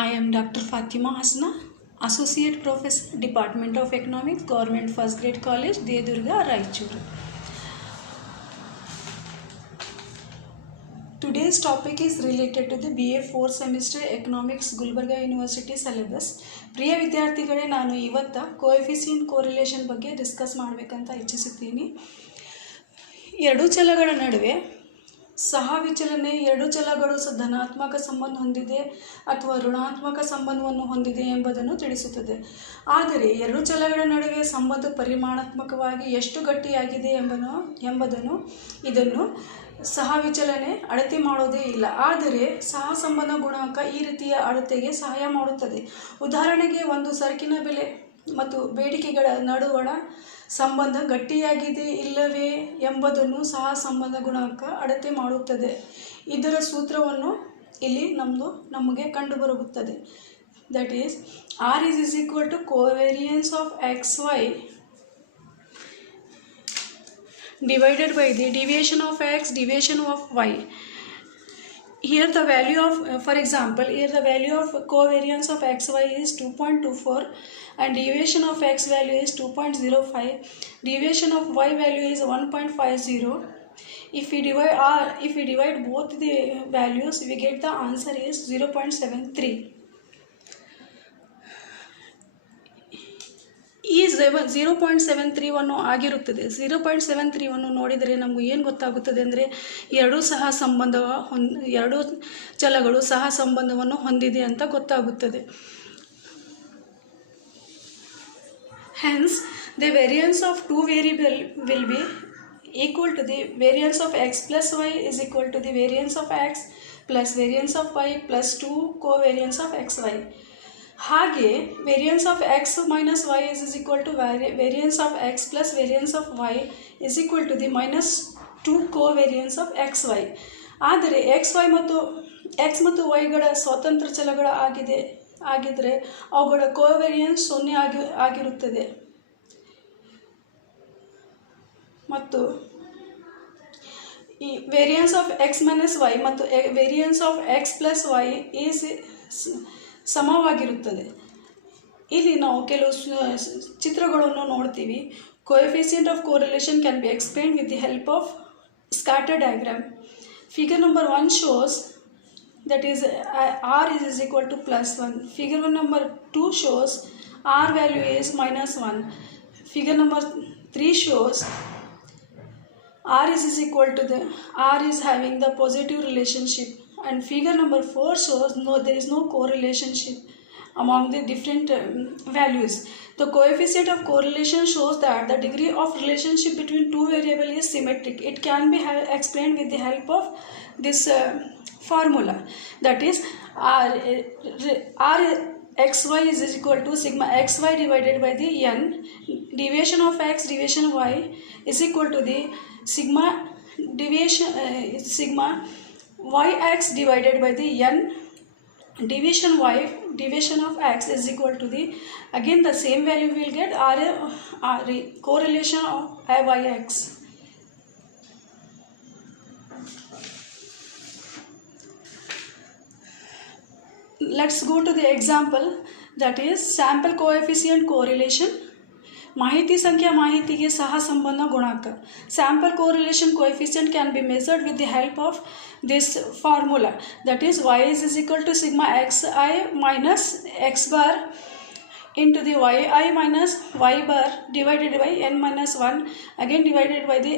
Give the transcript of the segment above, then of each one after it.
I am Dr. Fatima Hasna, Associate Professor, Department of Economics, Government First Grade College, Deyadurga, Raichuru. Today's topic is related to the BA 4 semester Economics Gulbarga University syllabus. ಪ್ರಿಯ ವಿದ್ಯಾರ್ಥಿಗಳೇ, ನಾನು ಇವತ್ತು coefficient correlation ಬಗ್ಗೆ discuss ಮಾಡಬೇಕಂತ ಇಚ್ಛಿಸುತ್ತೀನಿ. ಎರಡು ಚಲಗಳ ನಡುವೆ ಸಹ ವಿಚಲನೆ ಎರಡು ಚಲಗಳು ಧನಾತ್ಮಕ ಸಂಬಂಧ ಹೊಂದಿದೆ ಅಥವಾ ಋಣಾತ್ಮಕ ಸಂಬಂಧವನ್ನು ಹೊಂದಿದೆ ಎಂಬುದನ್ನು ತಿಳಿಸುತ್ತದೆ. ಆದರೆ ಎರಡು ಚಲಗಳ ನಡುವೆ ಸಂಬಂಧ ಪರಿಮಾಣಾತ್ಮಕವಾಗಿ ಎಷ್ಟು ಗಟ್ಟಿಯಾಗಿದೆ ಇದನ್ನು ಸಹ ವಿಚಲನೆ ಅಳತೆ ಮಾಡೋದೇ ಇಲ್ಲ. ಆದರೆ ಸಹ ಸಂಬಂಧ ಗುಣಾಂಕ ಈ ರೀತಿಯ ಅಳತೆಗೆ ಸಹಾಯ ಮಾಡುತ್ತದೆ. ಉದಾಹರಣೆಗೆ, ಒಂದು ಸರಕಿನ ಬೆಲೆ ಮತ್ತು ಬೇಡಿಕೆಗಳ ನಡುವಣ ಸಂಬಂಧ ಗಟ್ಟಿಯಾಗಿದೆ ಇಲ್ಲವೇ ಎಂಬುದನ್ನು ಸಹ ಸಂಬಂಧ ಗುಣಾಂಕ ಅಳತೆ ಮಾಡುತ್ತದೆ. ಇದರ ಸೂತ್ರವನ್ನು ಇಲ್ಲಿ ನಮಗೆ ಕಂಡುಬರುತ್ತದೆ. That is R is equal to covariance of xy divided by the deviation of x, deviation of y. Here the value of, for example, here the value of covariance of xy is 2.24 and deviation of x value is 2.05. Deviation of y value is 1.50. If we divide both the values, we get the answer is 0.73. ಈ 0.73 ಆಗಿರುತ್ತದೆ. 0.73 ನೋಡಿದರೆ ನಮಗೆ ಏನು ಗೊತ್ತಾಗುತ್ತದೆ ಅಂದರೆ ಎರಡೂ ಚಲಗಳು ಸಹ ಸಂಬಂಧವನ್ನು ಹೊಂದಿದೆ ಅಂತ ಗೊತ್ತಾಗುತ್ತದೆ. Hence, the variance of two variables will be equal to the variance of x plus y is equal to the variance of x plus variance of y plus 2 covariance of xy. ಹಾಗೆ variance of X minus Y is equal to variance of X plus variance of Y is equal to the -2 covariance of X Y. ಆದರೆ X ಮತ್ತು ವೈಗಳ ಸ್ವತಂತ್ರ ಚಲಗಳ ಆಗಿದ್ದರೆ ಅವುಗಳ covariance 0 ಆಗಿರುತ್ತದೆ. ಮತ್ತು ಈ variance of X minus Y ಮತ್ತು variance of X plus Y is ಸಮವಾಗಿರುತ್ತದೆ. ಇಲ್ಲಿ ನಾವು ಕೆಲವು ಚಿತ್ರಗಳನ್ನು ನೋಡ್ತೀವಿ. Coefficient of correlation can be explained with the help of scatter diagram. Figure number 1 shows that is r is equal to +1. Figure number 2 shows r value is -1. Figure number 3 shows r is equal to r is having the positive relationship. And figure number 4 shows there is no correlationship among the different values. The coefficient of correlation shows that the degree of relationship between two variables is symmetric. It can be explained with the help of this formula. That is r xy is equal to sigma xy divided by the n. Deviation of x, deviation y is equal to the sigma yx divided by the n. Division of x is equal to the, again the same value we will get r correlation of yx. Let's go to the example, that is sample coefficient correlation. ಮಾಹಿತಿ ಸಂಖ್ಯಾ ಮಾಹಿತಿಗೆ ಸಹ ಸಂಬಂಧ ಗುಣಾಂಕ. Sample correlation coefficient can be measured with the help of this formula, that is y is equal to sigma xi minus x bar into the yi minus y bar divided by n minus 1, again divided by the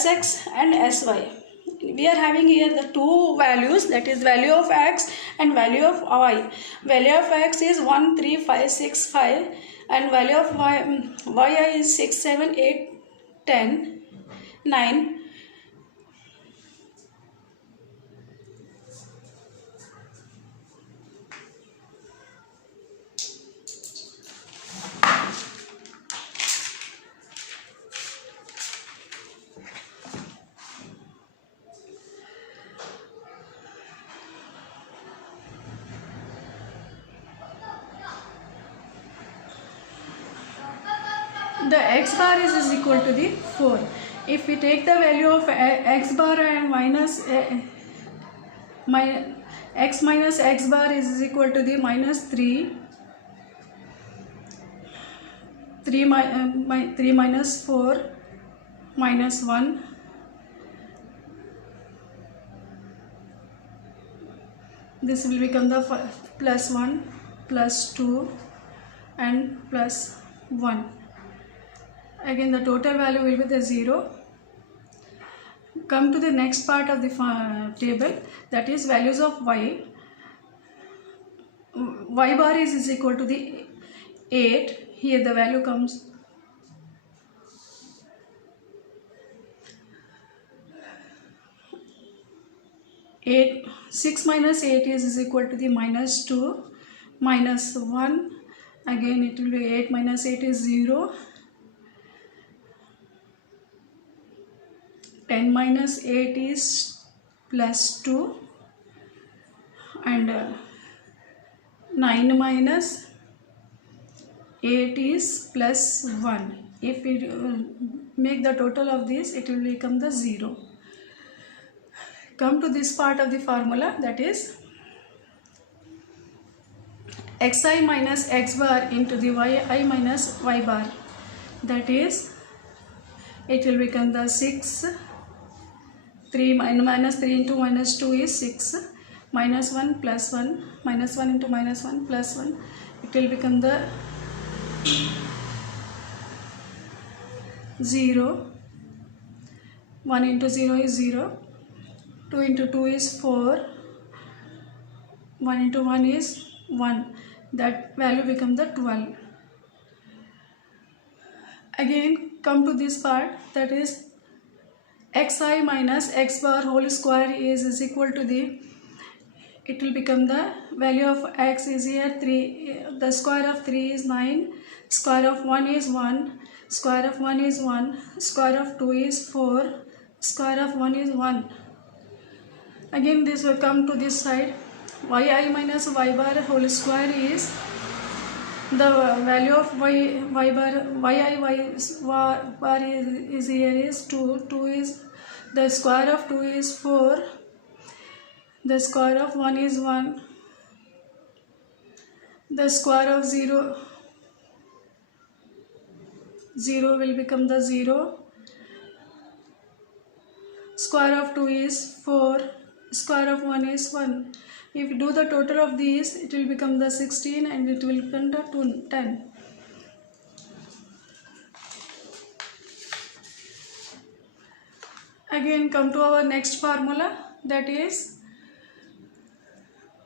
sx and sy. We are having here the two values, that is value of x and value of y. Value of x is 13565 and value of y is 6, 7, 8, 10, 9. The x bar is equal to the 4. If we take the value of x bar and minus x minus x bar is equal to the minus 3, 3 minus 4 minus 1, this will become the plus 1 plus 2 and plus 1. Again the total value will be the 0. Come to the next part of the table, that is values of y. Y bar is equal to the 8. Here the value comes 8. 6 minus 8 is equal to the minus 2 minus 1. Again it will be 8 minus 8 is 0. 10 minus 8 is plus 2 and 9 minus 8 is plus 1. If we make the total of this, it will become the 0. Come to this part of the formula, that is xi minus x bar into the yi minus y bar, that is it will become the 6. 3 minus 3 into minus 2 is 6, minus 1 plus 1, minus 1 into minus 1 plus 1, it will become the 0. 1 into 0 is 0, 2 into 2 is 4, 1 into 1 is 1, that value becomes the 12. Again come to this part, that is xi minus x bar whole square is equal to the, it will become the value of x is here 3, the square of 3 is 9, square of 1 is 1, square of 1 is 1, square of 2 is 4, square of 1 is 1. Again this will come to this side, yi minus y bar whole square is the value of y bar is here is 2, 2 is, the square of 2 is 4, the square of 1 is 1, the square of 0 will become the 0, square of 2 is 4, square of 1 is 1. If you do the total of these, it will become the 16 and it will become the 10. Again come to our next formula, that is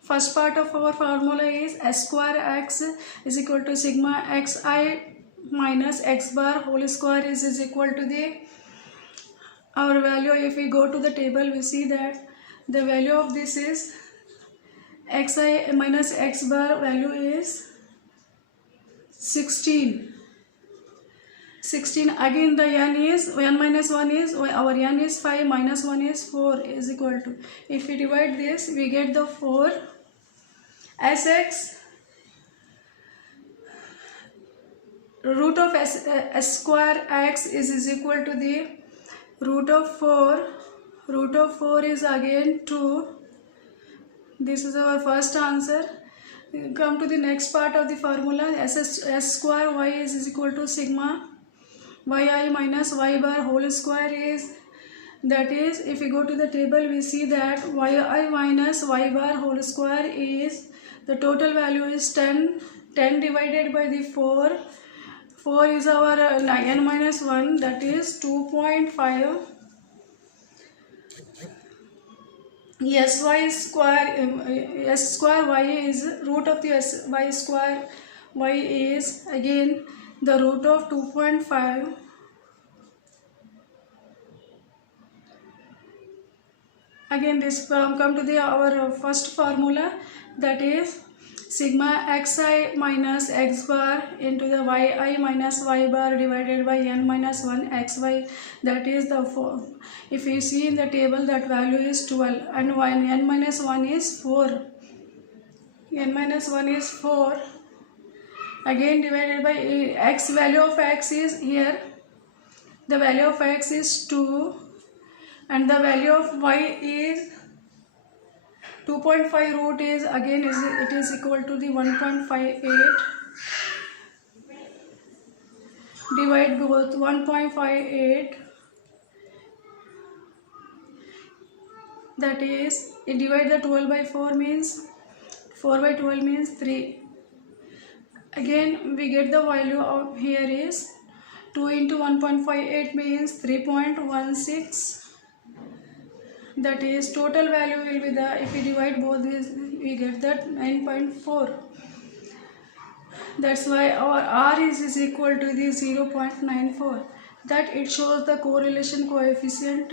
first part of our formula is s square x is equal to sigma xi minus x bar whole square is equal to the, our value, if we go to the table we see that the value of this is xi minus x bar value is 16. Again the n minus 1 is, our n is 5 minus 1 is 4 is equal to, if we divide this we get the 4 sx root of s square x is equal to the root of 4 is again 2. This is our first answer. Come to the next part of the formula, s square y is equal to sigma yi minus y bar whole square is, that is if we go to the table we see that yi minus y bar whole square is, the total value is 10. 10 divided by the 4 is our n minus 1, that is 2.5. S square y is root of the y square y is again the root of 2.5. Again this come to the our first formula, that is sigma xi minus x bar into the yi minus y bar divided by n minus 1 xy, that is the 4. If you see in the table that value is 12 and n minus 1 is 4. N minus 1 is 4. Again divided by x, value of x is here, the value of x is 2 and the value of y is 2.5 root is again it is equal to the 1.58. Divide both 1.58, that is, divide the 12 by 4 means 4 by 12 means 3. Again we get the value of here is 2 into 1.58 means 3.16. That is, total value will be the, if we divide both these, we get that 9.4. That's why our R is equal to the 0.94. That it shows the correlation coefficient